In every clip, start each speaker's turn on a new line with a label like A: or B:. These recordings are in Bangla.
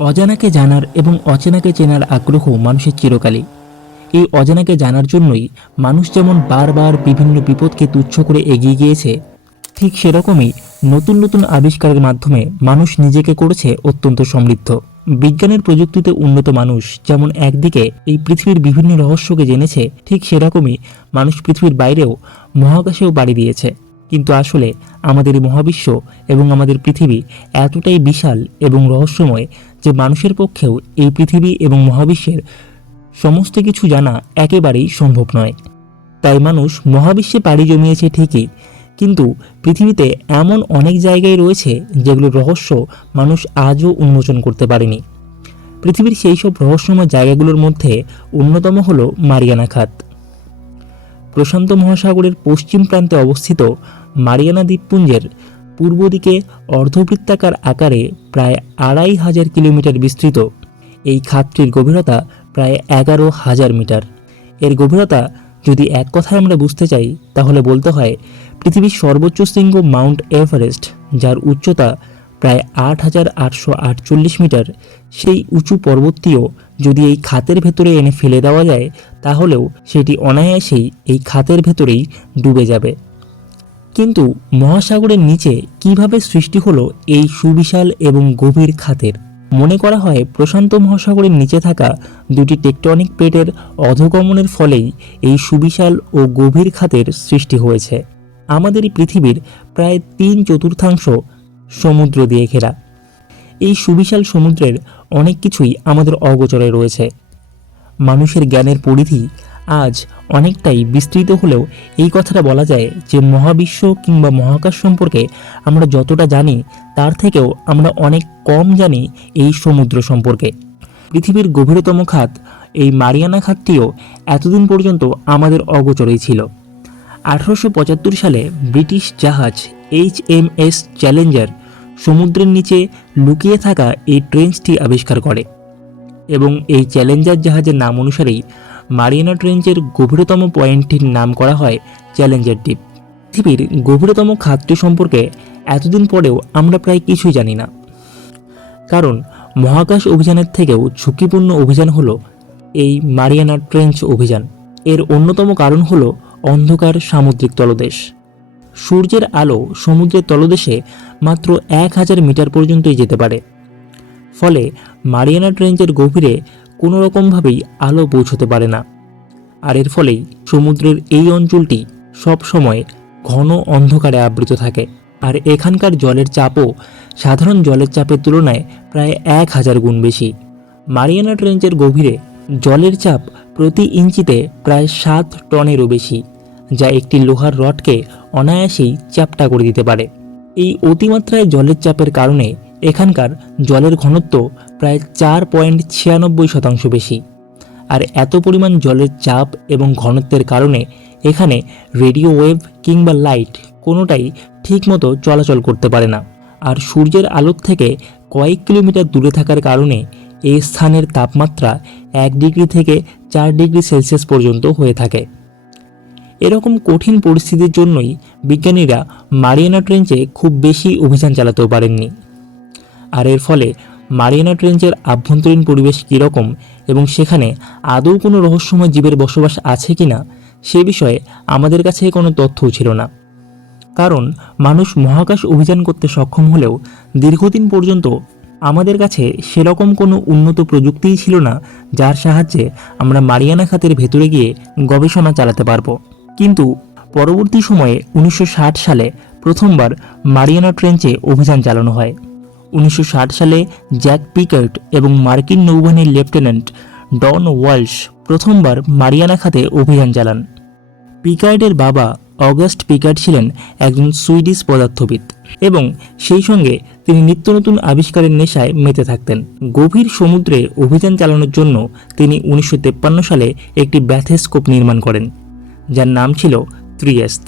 A: অজানাকে জানার এবং অচেনাকে চেনার আগ্রহ মানুষের চিরকালই। এই অজানাকে জানার জন্যই মানুষ যেমন বারবার বিভিন্ন বিপদকে তুচ্ছ করে এগিয়ে গিয়েছে, ঠিক সেরকমই নতুন নতুন আবিষ্কারের মাধ্যমে মানুষ নিজেকে করেছে অত্যন্ত সমৃদ্ধ। বিজ্ঞানের প্রযুক্তিতে উন্নত মানুষ যেমন একদিকে এই পৃথিবীর বিভিন্ন রহস্যকে জেনেছে, ঠিক সেরকমই মানুষ পৃথিবীর বাইরেও মহাকাশেও বাড়ি দিয়েছে। কিন্তু আসলে আমাদের মহাবিশ্ব এবং আমাদের পৃথিবী এতটাই বিশাল এবং রহস্যময় যে মানুষের পক্ষেও এই পৃথিবী এবং মহাবিশ্বের সমস্ত কিছু জানা একেবারেই সম্ভব নয়। তাই মানুষ মহাবিশ্বে পাড়ি জমিয়েছে ঠিকই, কিন্তু পৃথিবীতে এমন অনেক জায়গায় রয়েছে যেগুলোর রহস্য মানুষ আজও উন্মোচন করতে পারেনি। পৃথিবীর সেই সব রহস্যময় জায়গাগুলোর মধ্যে অন্যতম হল মারিয়ানা খাত প্রশান্ত মহাসাগরের পশ্চিম প্রান্তে অবস্থিত মারিয়ানা দ্বীপপুঞ্জের পূর্ব দিকে অর্ধবৃত্তাকার আকারে প্রায় আড়াই হাজার কিলোমিটার বিস্তৃত। এই খাতটির গভীরতা প্রায় এগারো হাজার মিটার। এর গভীরতা যদি এক কথায় আমরা বুঝতে চাই, তাহলে বলতে হয়, পৃথিবীর সর্বোচ্চ শৃঙ্গ মাউন্ট এভারেস্ট, যার উচ্চতা প্রায় আট হাজার আটশো আটচল্লিশ মিটার। সেই উঁচু পর্বতটিও যদি এই খাতের ভেতরে এনে ফেলে দেওয়া যায়, তাহলেও সেটি অনায়াসেই এই খাতের ভেতরেই ডুবে যাবে। কিন্তু মহাসাগরের নিচে কীভাবে সৃষ্টি হলো এই সুবিশাল এবং গভীর খাতের? মনে করা হয় প্রশান্ত মহাসাগরের নিচে থাকা দুটি টেকটনিক প্লেটের অধগমনের ফলেই এই সুবিশাল ও গভীর খাতের সৃষ্টি হয়েছে। আমাদের পৃথিবীর প্রায় তিন চতুর্থাংশ সমুদ্র দিয়ে ঘেরা। এই সুবিশাল সমুদ্রের অনেক কিছুই আমাদের অগোচরে রয়েছে। মানুষের জ্ঞানের পরিধি আজ অনেকটাই বিস্তৃত হলেও এই কথাটা বলা যায় যে মহাবিশ্ব কিংবা মহাকাশ সম্পর্কে আমরা যতটা জানি, তার থেকেও আমরা অনেক কম জানি এই সমুদ্র সম্পর্কে। পৃথিবীর গভীরতম খাত, এই মারিয়ানা খাতটিও এতদিন পর্যন্ত আমাদের অগোচরেই ছিল। আঠারোশো পঁচাত্তর সালে ব্রিটিশ জাহাজ এইচ এম এস চ্যালেঞ্জার সমুদ্রের নিচে লুকিয়ে থাকা এই ট্রেঞ্চটি আবিষ্কার করে এবং এই চ্যালেঞ্জার জাহাজের নাম অনুসারেই মারিয়ানা ট্রেঞ্চের গভীরতম পয়েন্টটির নাম করা হয় চ্যালেঞ্জার দ্বীপ। পৃথিবীর গভীরতম খাতটি সম্পর্কে এতদিন পরেও আমরা প্রায় কিছুই জানি না। কারণ মহাকাশ অভিযানের থেকেও ঝুঁকিপূর্ণ অভিযান হলো এই মারিয়ানা ট্রেঞ্চ অভিযান। এর অন্যতম কারণ হলো অন্ধকার সামুদ্রিক তলদেশ। সূর্যের আলো সমুদ্রের তলদেশে মাত্র এক হাজার মিটার পর্যন্তই যেতে পারে। ফলে মারিয়ানা ট্রেঞ্চের গভীরে কোনো রকমভাবেই আলো পৌঁছতে পারে না। আর এর ফলেই সমুদ্রের এই অঞ্চলটি সব সময় ঘন অন্ধকারে আবৃত থাকে। আর এখানকার জলের চাপও সাধারণ জলের চাপের তুলনায় প্রায় এক হাজার গুণ বেশি। মারিয়ানা ট্রেঞ্চের গভীরে জলের চাপ প্রতি ইঞ্চিতে প্রায় সাত টনেরও বেশি, যা একটি লোহার রডকে অনায়াসেই চ্যাপ্টা করে দিতে পারে। এই অতিমাত্রায় জলের চাপের কারণে এখানকার জলের ঘনত্ব প্রায় চার পয়েন্ট ছিয়ানব্বই শতাংশ বেশি। আর এত পরিমাণ জলের চাপ এবং ঘনত্বের কারণে এখানে রেডিও ওয়েভ কিংবা লাইট কোনোটাই ঠিকমতো চলাচল করতে পারে না। আর সূর্যের আলোর থেকে কয়েক কিলোমিটার দূরে থাকার কারণে এই স্থানের তাপমাত্রা এক ডিগ্রি থেকে চার ডিগ্রি সেলসিয়াস পর্যন্ত হয়ে থাকে। এরকম কঠিন পরিস্থিতির জন্যই বিজ্ঞানীরা মারিয়ানা ট্রেঞ্চে খুব বেশি অভিযান চালাতেও পারেননি। আর এর ফলে মারিয়ানা ট্রেঞ্চের আভ্যন্তরীণ পরিবেশ কীরকম এবং সেখানে আদৌ কোনো রহস্যময় জীবের বসবাস আছে কি না সে বিষয়ে আমাদের কাছে কোনো তথ্যও ছিল না। কারণ মানুষ মহাকাশ অভিযান করতে সক্ষম হলেও দীর্ঘদিন পর্যন্ত আমাদের কাছে সেরকম কোনো উন্নত প্রযুক্তিই ছিল না, যার সাহায্যে আমরা মারিয়ানা খাতের ভেতরে গিয়ে গবেষণা চালাতে পারব। কিন্তু পরবর্তী সময়ে উনিশশো ষাট সালে প্রথমবার মারিয়ানা ট্রেঞ্চে অভিযান চালানো হয়। উনিশশো ষাট সালে জ্যাক পিকার্ট এবং মার্কিন নৌবাহিনীর লেফটেন্যান্ট ডন ওয়ালশ প্রথমবার মারিয়ানা খাতে অভিযান চালান। পিকার্ডের বাবা অগাস্ট পিকার্ড ছিলেন একজন সুইডিশ পদার্থবিদ এবং সেই সঙ্গে তিনি নিত্য নতুন আবিষ্কারের নেশায় মেতে থাকতেন। গভীর সমুদ্রে অভিযান চালানোর জন্য তিনি উনিশশো সালে একটি ব্যাথেস্কোপ নির্মাণ করেন, যার নাম ছিল ত্রিয়েস্ত।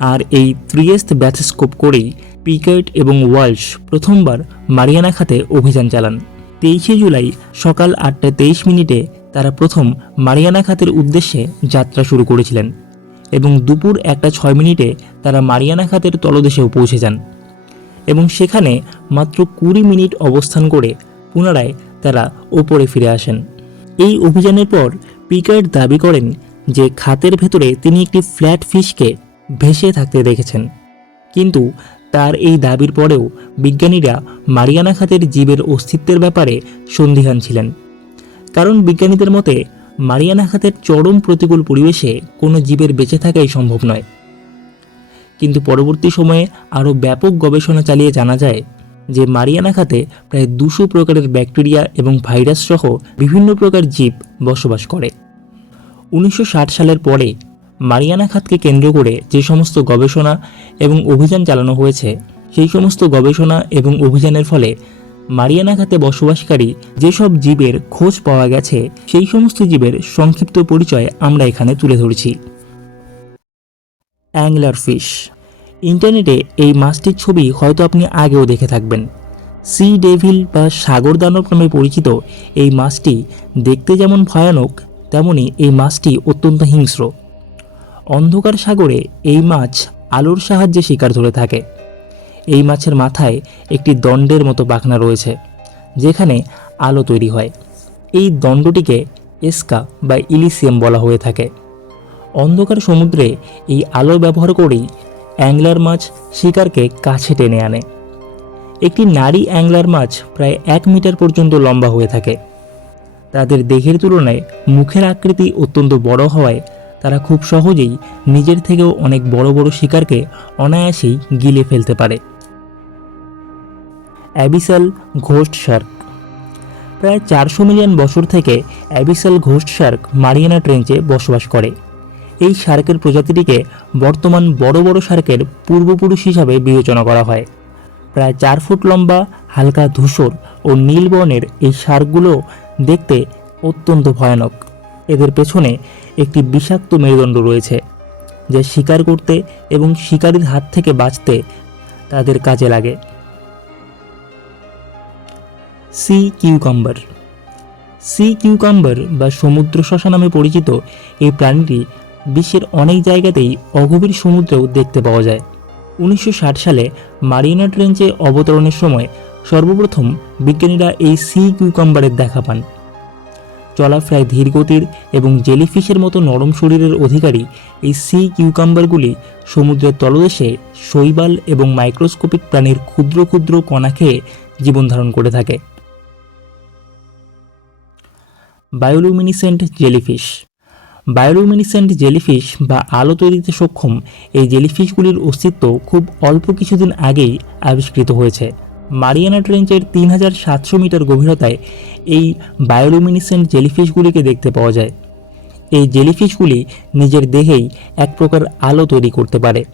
A: আর এই ত্রিয়েস্ত ব্যাথেস্কোপ করেই পিকার্ট এবং ওয়ালশ প্রথমবার মারিয়ানা খাতে অভিযান চালান। তেইশে জুলাই সকাল আটটা তেইশ মিনিটে তারা প্রথম মারিয়ানা খাতের উদ্দেশ্যে যাত্রা শুরু করেছিলেন এবং দুপুর একটা ছয় মিনিটে তারা মারিয়ানা খাতের তলদেশেও পৌঁছে যান এবং সেখানে মাত্র কুড়ি মিনিট অবস্থান করে পুনরায় তারা ওপরে ফিরে আসেন। এই অভিযানের পর পিকার্ড দাবি করেন যে খাতের ভেতরে তিনি একটি ফ্ল্যাট ফিশকে ভেসে থাকতে দেখেছেন। কিন্তু তার এই দাবির পরেও বিজ্ঞানীরা মারিয়ানা খাতের জীবের অস্তিত্বের ব্যাপারে সন্দিহান ছিলেন। কারণ বিজ্ঞানীদের মতে, মারিয়ানা খাতের চরম প্রতিকূল পরিবেশে কোনো জীবের বেঁচে থাকাই সম্ভব নয়। কিন্তু পরবর্তী সময়ে আরও ব্যাপক গবেষণা চালিয়ে জানা যায় যে মারিয়ানা খাতে প্রায় দুশো প্রকারের ব্যাকটেরিয়া এবং ভাইরাস সহ বিভিন্ন প্রকার জীব বসবাস করে। উনিশশো ষাট সালের পরে মারিয়ানা খাতকে কেন্দ্র করে যে সমস্ত গবেষণা এবং অভিযান চালানো হয়েছে, সেই সমস্ত গবেষণা এবং অভিযানের ফলে মারিয়ানা খাতে বসবাসকারী যেসব জীবের খোঁজ পাওয়া গেছে, সেই সমস্ত জীবের সংক্ষিপ্ত পরিচয় আমরা এখানে তুলে ধরছি। Angler fish. ইন্টারনেটে এই মাছটির ছবি হয়তো আপনি আগেও দেখে থাকবেন। সি ডেভিল বা সাগর দানব নামে পরিচিত এই মাছটি দেখতে যেমন ভয়ানক, তেমনি এই মাছটি অত্যন্ত হিংস্র। অন্ধকার সাগরে এই মাছ আলোর সাহায্যে শিকার ধরে থাকে। এই মাছের মাথায় একটি দণ্ডের মতো পাখনা রয়েছে, যেখানে আলো তৈরি হয়। এই দণ্ডটিকে এসকা বা ইলিসিয়াম বলা হয়ে থাকে। অন্ধকার সমুদ্রে এই আলো ব্যবহার করেই অ্যাংলার মাছ শিকারকে কাছে টেনে আনে। একটি নারী অ্যাংলার মাছ প্রায় এক মিটার পর্যন্ত লম্বা হয়ে থাকে। তাদের দেহের তুলনায় মুখের আকৃতি অত্যন্ত বড় হওয়ায় তারা খুব সহজেই নিজের থেকেও অনেক বড় বড় শিকারকে অনায়াসেই গিলে ফেলতে পারে। Abyssal ghost shark. প্রায় চারশো মিলিয়ন বছর থেকে অ্যাবিসাল ঘোস্ট শার্ক মারিয়ানা ট্রেঞ্চে বসবাস করে। এই শার্কের প্রজাতিটিকে বর্তমান বড় বড় শার্কের পূর্বপুরুষ হিসাবে বিবেচনা করা হয়। প্রায় চার ফুট লম্বা, হালকা ধূসর ও নীল বর্ণের এই শার্কগুলো দেখতে অত্যন্ত ভয়ানক। এদের পেছনে একটি বিষাক্ত মেরুদণ্ড রয়েছে, যা শিকার করতে এবং শিকারীর হাত থেকে বাঁচতে তাদের কাজে লাগে। C cucumber. সি কিউকাম্বার বা সমুদ্র শশা নামে পরিচিত এই প্রাণীটি বিশ্বের অনেক জায়গাতেই অগভীর সমুদ্রেও দেখতে পাওয়া যায়। উনিশশো ষাট সালে মারিনা ট্রেঞ্চে অবতরণের সময় সর্বপ্রথম বিজ্ঞানীরা এই সি কিউকাম্বারের দেখা পান। চলাফেরায় ধীর গতির এবং জেলিফিশের মতো নরম শরীরের অধিকারী এই সি কিউকাম্বারগুলি সমুদ্রের তলদেশে শৈবাল এবং মাইক্রোস্কোপিক প্রাণীর ক্ষুদ্র ক্ষুদ্র কণা খেয়ে জীবন ধারণ করে থাকে। Bioluminescent jellyfish. বায়োলুমিনিসেন্ট জেলিফিশ বা আলো তৈরিতে সক্ষম এই জেলিফিশগুলির অস্তিত্ব খুব অল্প কিছুদিন আগেই আবিষ্কৃত হয়েছে। মারিয়ানা ট্রেঞ্চের তিন হাজার সাতশো মিটার গভীরতায় এই বায়োলুমিনিসেন্ট জেলিফিশগুলিকে দেখতে পাওয়া যায়। এই জেলিফিশগুলি নিজের দেহেই এক প্রকার আলো তৈরি করতে পারে।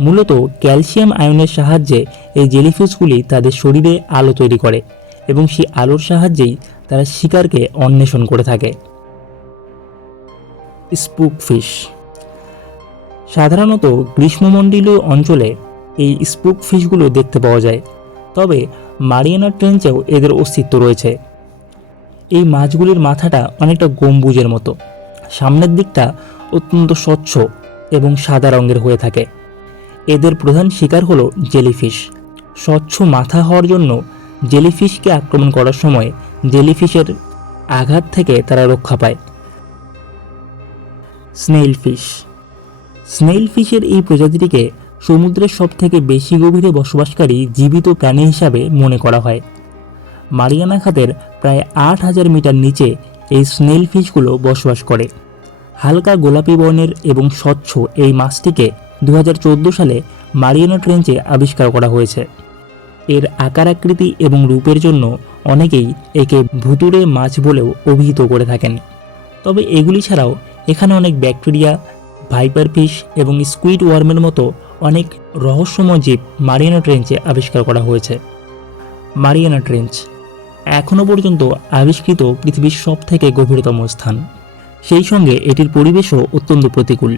A: মূলত ক্যালসিয়াম আয়নের সাহায্যে এই জেলিফিশগুলি তাদের শরীরে আলো তৈরি করে এবং সেই আলোর সাহায্যেই তারা শিকারকে অন্বেষণ করে থাকে। স্পুক ফিশ সাধারণত গ্রীষ্মমণ্ডলীয় অঞ্চলে এই স্পুক ফিশগুলো দেখতে পাওয়া যায়। তবে মারিয়ানা ট্রেঞ্চেও এদের অস্তিত্ব রয়েছে। এই মাছগুলির মাথাটা অনেকটা গম্বুজের মতো। সামনের দিকটা অত্যন্ত স্বচ্ছ এবং সাদা রঙের হয়ে থাকে। এদের প্রধান শিকার হলো জেলিফিশ। স্বচ্ছ মাথা হওয়ার জন্য জেলিফিশকে আক্রমণ করার সময় জেলিফিশের আঘাত থেকে তারা রক্ষা পায়। Snail fish. স্নেইল ফিশের এই প্রজাতিটিকে সমুদ্রের সবথেকে বেশি গভীরে বসবাসকারী জীবিত প্রাণী হিসাবে মনে করা হয়। মারিয়ানা খাতের প্রায় আট হাজার মিটার নিচে এই স্নেল ফিশগুলো বসবাস করে। হালকা গোলাপি বর্ণের এবং স্বচ্ছ এই মাছটিকে দু হাজার চোদ্দ সালে মারিয়ানা ট্রেঞ্চে আবিষ্কার করা হয়েছে। এর আকার, আকৃতি এবং রূপের জন্য অনেকেই একে ভুতুড়ে মাছ বলেও অভিহিত করে থাকেন। তবে এগুলি ছাড়াও এখানে অনেক ব্যাকটেরিয়া, ভাইপার ফিশ এবং স্কুইড ওয়ার্মের মতো অনেক রহস্যময় জীব মারিয়ানা ট্রেঞ্চে আবিষ্কার করা হয়েছে। মারিয়ানা ট্রেঞ্চ এখনও পর্যন্ত আবিষ্কৃত পৃথিবীর সবথেকে গভীরতম স্থান। সেই সঙ্গে এটির পরিবেশও অত্যন্ত প্রতিকূল।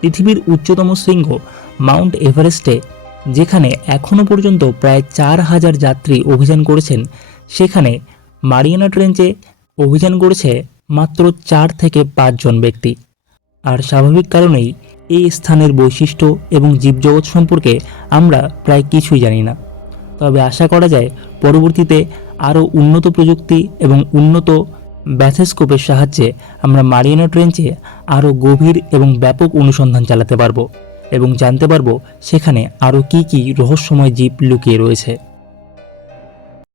A: পৃথিবীর উচ্চতম শৃঙ্গ মাউন্ট এভারেস্টে, যেখানে এখনও পর্যন্ত প্রায় চার হাজার যাত্রী অভিযান করেছেন, সেখানে মারিয়ানা ট্রেঞ্চে অভিযান করেছে মাত্র চার থেকে পাঁচজন ব্যক্তি। আর স্বাভাবিক কারণেই এই স্থানের বৈশিষ্ট্য এবং জীবজগৎ সম্পর্কে আমরা প্রায় কিছুই জানি না। তবে আশা করা যায়, পরবর্তীতে আরও উন্নত প্রযুক্তি এবং উন্নত ব্যাথেস্কোপের সাহায্যে আমরা মারিয়ানা ট্রেঞ্চে আরও গভীর এবং ব্যাপক অনুসন্ধান চালাতে পারব এবং জানতে পারব সেখানে আরও কী কী রহস্যময় জীব লুকিয়ে রয়েছে।